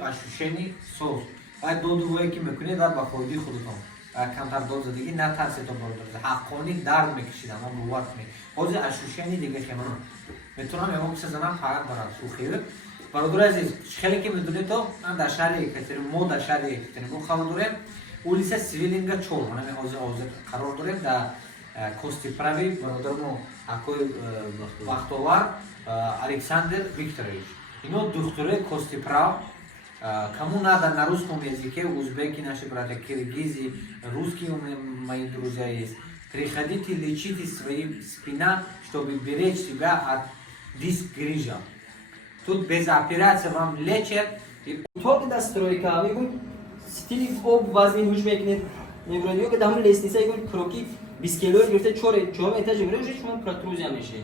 ощущений соус. Ай додувое ки мекунед дар ба фоидаи худатон. Камтар дод задагӣ натарсед то бордар. Ҳаққонӣ дард мекашидам, мо бовар кунед. Ҳозир ощущений дига хемана. Метавонам ягон киса занам фақат дар сухӣ. Бародари азиз, хеле ки медонед то дар шаҳри Екатеринбург, мо дар шаҳри Екатеринбург қарор дорем. Улица Свилинга 4. Мана ҳозир қарор дорем дар Костиправи бародармо акои вақтовар Александр Викторович. Ино духтуре Костиправ. Кому надо на русском языке, узбеки, наши братья, киргизи, русские мои друзья есть. Приходите, лечите свои спина, чтобы беречь себя от диск грижа. Тут без операции вам лечат. اتاق دسترایکا میگم ستیلی об وزن هوش میکنید میگم که دامن لیستیسا میگم کروکی 20 کیلو گرفته 4 etаж میره شما پروتروزیا میشه